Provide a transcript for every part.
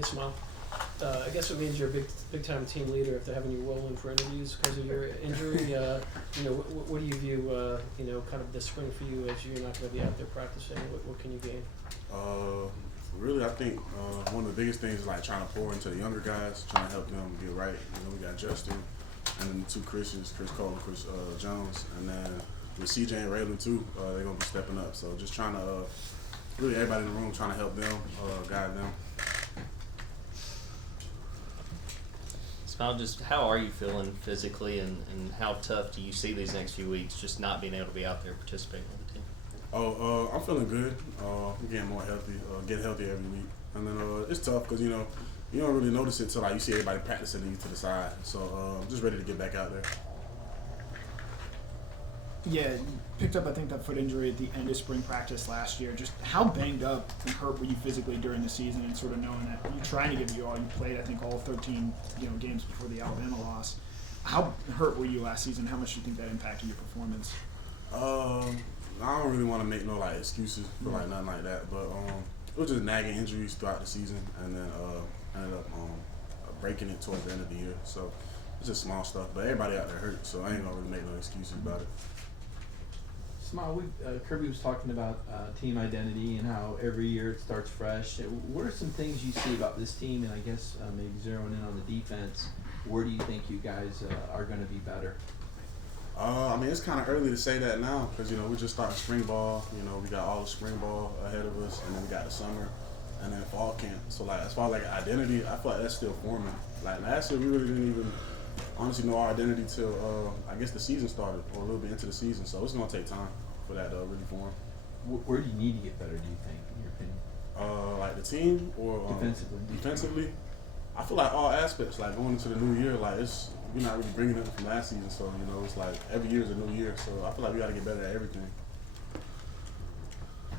Hey, Smael. I guess it means you're a big time team leader if they're having you rolling for interviews because of your injury. What do you view, kind of this spring for you as you're not going to be out there practicing? What can you gain? Really, I think one of the biggest things is like trying to pour into the younger guys, trying to help them get right. We got Justin and then the two Christians, Chris Cole and Chris Jones, and then with CJ and Raylan too, they're gonna be stepping up. So just trying to really everybody in the room trying to help them, guide them. Smael, just how are you feeling physically, and how tough do you see these next few weeks, just not being able to be out there participating with the team? I'm feeling good. I'm getting more healthy, getting healthy every week. And then it's tough because, you don't really notice it till like you see everybody practicing you to the side. So I'm just ready to get back out there. Yeah, you picked up, I think, that foot injury at the end of spring practice last year. Just how banged up and hurt were you physically during the season, and sort of knowing that you're trying to give you all, you played, I think, all 13 games before the Alabama loss. How hurt were you last season? How much do you think that impacted your performance? I don't really want to make no excuses for nothing like that, but it was just nagging injuries throughout the season, and then ended up breaking it towards the end of the year. So it's just small stuff, but everybody out there hurt, so I ain't gonna really make no excuses about it. Smael, Kirby was talking about team identity and how every year it starts fresh. What are some things you see about this team, and I guess maybe zeroing in on the defense? Where do you think you guys are going to be better? It's kind of early to say that now because, we just starting spring ball. We got all the spring ball ahead of us, and then we got the summer, and then fall camp. So, as far as, identity, I feel like that's still forming. Last year, we really didn't even honestly know our identity till, I guess, the season started or a little bit into the season. So, it's going to take time for that to really form. Where do you need to get better, do you think, in your opinion? The team or defensively, I feel like all aspects, going into the new year, we're not really bringing it from last season, so it's like every year is a new year. So I feel like we got to get better at everything.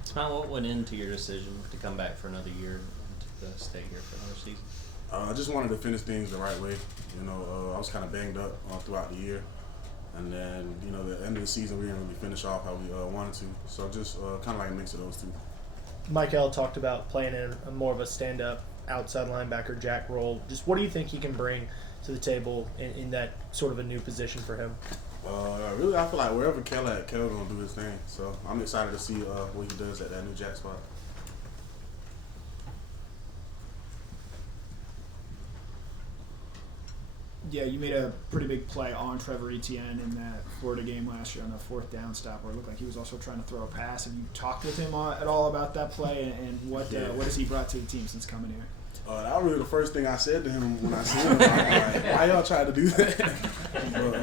Smael, what went into your decision to come back for another year and to stay here for another season? I just wanted to finish things the right way. I was kind of banged up throughout the year, and then the end of the season we didn't really finish off how we wanted to. So just kind of like a mix of those two. Michael talked about playing in more of a stand-up outside linebacker jack role. Just what do you think he can bring to the table in that sort of a new position for him? Really, I feel like wherever Kel at, Kel gonna do his thing. So I'm excited to see what he does at that new jack spot. Yeah, you made a pretty big play on Trevor Etienne in that Florida game last year on the fourth down stop where it looked like he was also trying to throw a pass. Have you talked with him at all about that play, and what has he brought to the team since coming here? That was really the first thing I said to him when I seen him. I was like, why y'all try to do that? But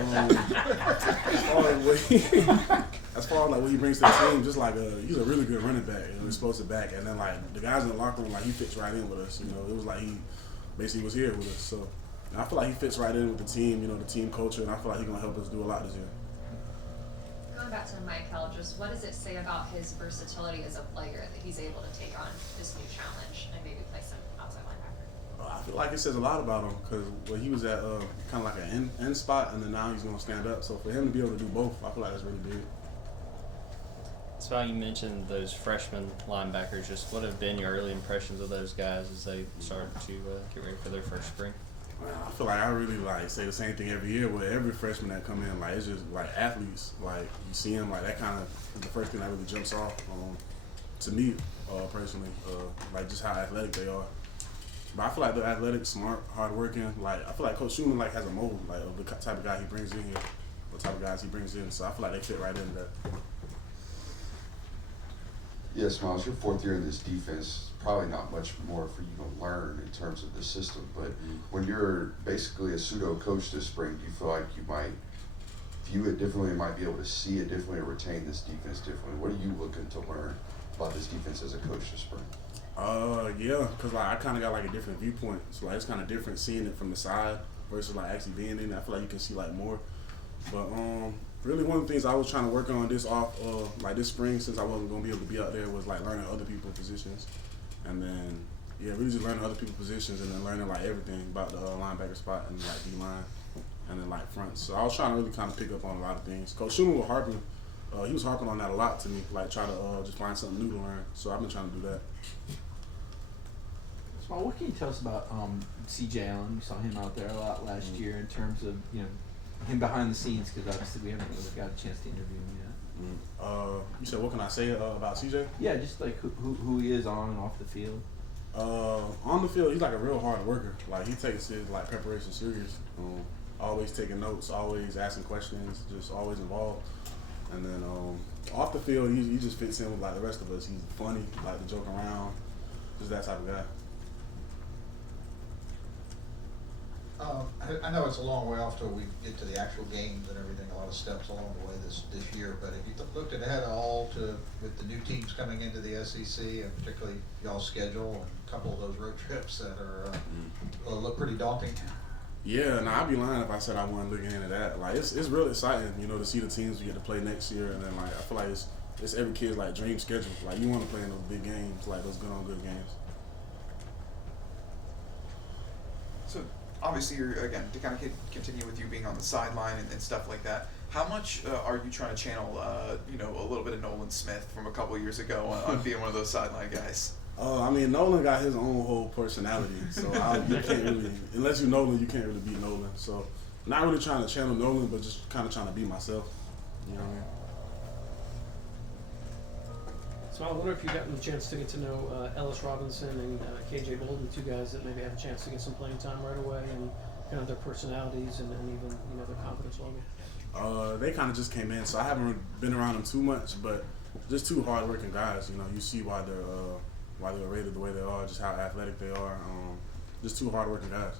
as far as what he brings to the team, just he's a really good running back, explosive back, and then the guys in the locker room, he fits right in with us. It was like he basically was here with us. So I feel like he fits right in with the team, the team culture, and I feel like he's gonna help us do a lot this year. Going back to Michael, just what does it say about his versatility as a player that he's able to take on this new challenge and maybe play some outside linebacker? I feel like it says a lot about him because he was at kind of like an end spot, and then now he's gonna stand up. So for him to be able to do both, I feel like that's really big. So you mentioned those freshman linebackers. Just what have been your early impressions of those guys as they started to get ready for their first spring? Man, I feel like I really say the same thing every year with every freshman that come in. It's just athletes. You see them that kind of is the first thing that really jumps off to me personally. Just how athletic they are. But I feel like they're athletic, smart, hardworking. I feel like Coach Schumann has a mold of the type of guy he brings in here, the type of guys he brings in. So I feel like they fit right into that. Yeah, Smael, it's your fourth year in this defense. Probably not much more for you to learn in terms of the system, but when you're basically a pseudo coach this spring, do you feel like you might view it differently, might be able to see it differently, or retain this defense differently? What are you looking to learn about this defense as a coach this spring? Yeah, because I kind of got a different viewpoint. So it's kind of different seeing it from the side versus actually being in it. I feel like you can see more. But really one of the things I was trying to work on this spring, since I wasn't going to be able to be out there, was learning other people's positions. And then, really just learning other people's positions and then learning everything about the linebacker spot and D-line and then fronts. So I was trying to really kind of pick up on a lot of things. Coach Schumann was harping on that a lot to me, try to just find something new to learn. So I've been trying to do that. Smael, what can you tell us about C.J. Allen? We saw him out there a lot last year in terms of him behind the scenes, because obviously we haven't really got a chance to interview him yet. You said what can I say about CJ? Yeah, just like who he is on and off the field. On the field, he's like a real hard worker. Like he takes his like preparation serious. Always taking notes, always asking questions, just always involved. And then off the field, he just fits in with like the rest of us. He's funny, like to joke around, just that type of guy. I know it's a long way off till we get to the actual games and everything, a lot of steps along the way this year, but have you looked ahead at all with the new teams coming into the SEC and particularly y'all's schedule and a couple of those road trips that are look pretty daunting? Yeah, and I'd be lying if I said I wasn't looking into that. Like it's real exciting, to see the teams we get to play next year, and then like I feel like it's every kid's like dream schedule. Like you want to play in those big games, like those good on good games. So obviously, you're again to kind of continue with you being on the sideline and stuff like that. How much are you trying to channel, a little bit of Nolan Smith from a couple of years ago on being one of those sideline guys? I mean, Nolan got his own whole personality, so you can't really, unless you Nolan, you can't really beat Nolan. So, not really trying to channel Nolan, but just kind of trying to be myself. You know what I mean? So I wonder if you've gotten the chance to get to know Ellis Robinson and KJ Bolden, two guys that maybe have a chance to get some playing time right away, and kind of their personalities and even their confidence level. They kind of just came in, so I haven't been around them too much, but just two hardworking guys. You see why they're rated the way they are, just how athletic they are. Just two hardworking guys.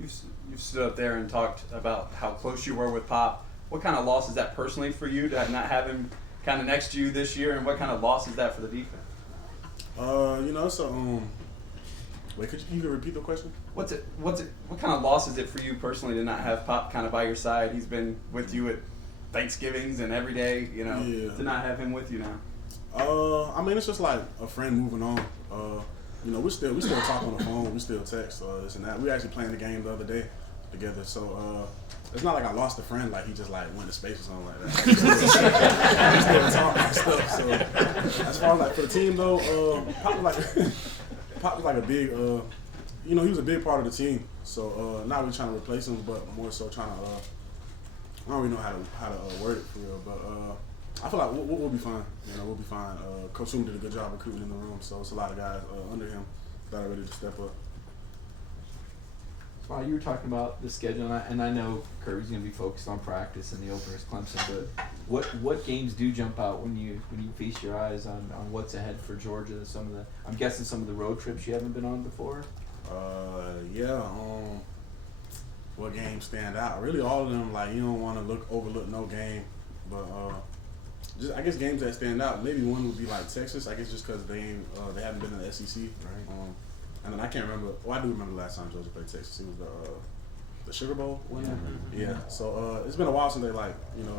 You've stood up there and talked about how close you were with Pop. What kind of loss is that personally for you to not have him kind of next to you this year, and what kind of loss is that for the defense? Wait, could you repeat the question? What kind of loss is it for you personally to not have Pop kind of by your side? He's been with you at Thanksgivings and every day, to not have him with you now. I mean, it's just like a friend moving on. We still talk on the phone, we still text, this and that. We actually playing the game the other day together, so it's not like I lost a friend, like he just like went to space or something like that. We still talk and stuff. So as far as like for the team though, Pop was like a big, he was a big part of the team. So not really trying to replace him, but more so trying to. I don't really know how to word it for real, but I feel like we'll be fine. We'll be fine. Coach Schumann did a good job recruiting in the room, so it's a lot of guys under him that are ready to step up. While you were talking about the schedule, and I know Kirby's going to be focused on practice and the openers Clemson, but what games do jump out when you feast your eyes on what's ahead for Georgia? I'm guessing some of the road trips you haven't been on before. What games stand out? Really, all of them. Like you don't want to overlook no game, but just I guess games that stand out. Maybe one would be like Texas. I guess just because they haven't been in the SEC. Right. And then I can't remember. Well, I do remember the last time Georgia played Texas. It was the Sugar Bowl. Yeah. So it's been a while since they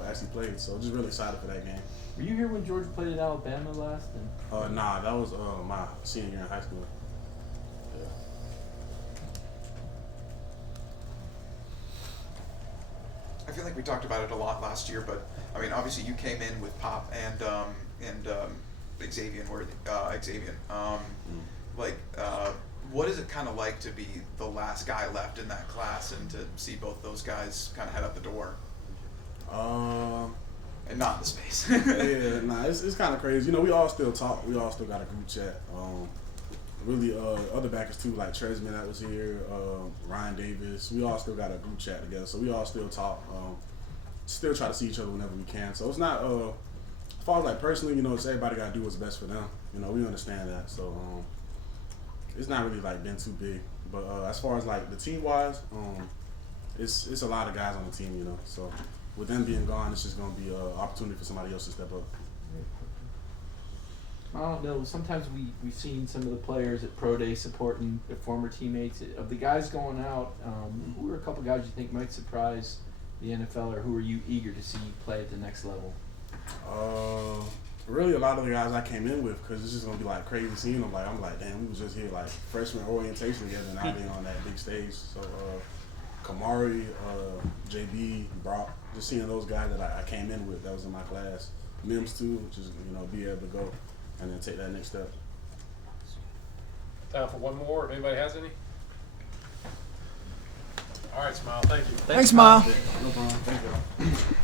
actually played. So just really excited for that game. Were you here when Georgia played at Alabama last? Nah, that was my senior year in high school. Yeah. I feel like we talked about it a lot last year, but I mean, obviously you came in with Pop and Xavier. What is it kind of like to be the last guy left in that class and to see both those guys kind of head out the door? And not in the space. It's kind of crazy. We all still talk. We all still got a group chat. Other backers too, like Tresman that was here, Ryan Davis. We all still got a group chat together, so we all still talk. Still try to see each other whenever we can. So it's not. As far as like personally, it's everybody got to do what's best for them. We understand that. So it's not really like been too big. But as far as like the team wise, it's a lot of guys on the team. So with them being gone, it's just gonna be an opportunity for somebody else to step up. I don't know. Sometimes we've seen some of the players at Pro Day supporting their former teammates. Of the guys going out, who are a couple guys you think might surprise the NFL, or who are you eager to see play at the next level? Really, a lot of the guys I came in with, because it's just gonna be like crazy seeing them. Like I'm like, damn, we was just here like freshman orientation together, and now they're on that big stage. So Kamari, JB, Brock, just seeing those guys that I came in with, that was in my class. Mims too, just be able to go and then take that next step. Time for one more. If anybody has any. All right, Smael. Thank you. Thanks, Smael. No problem. Thank you.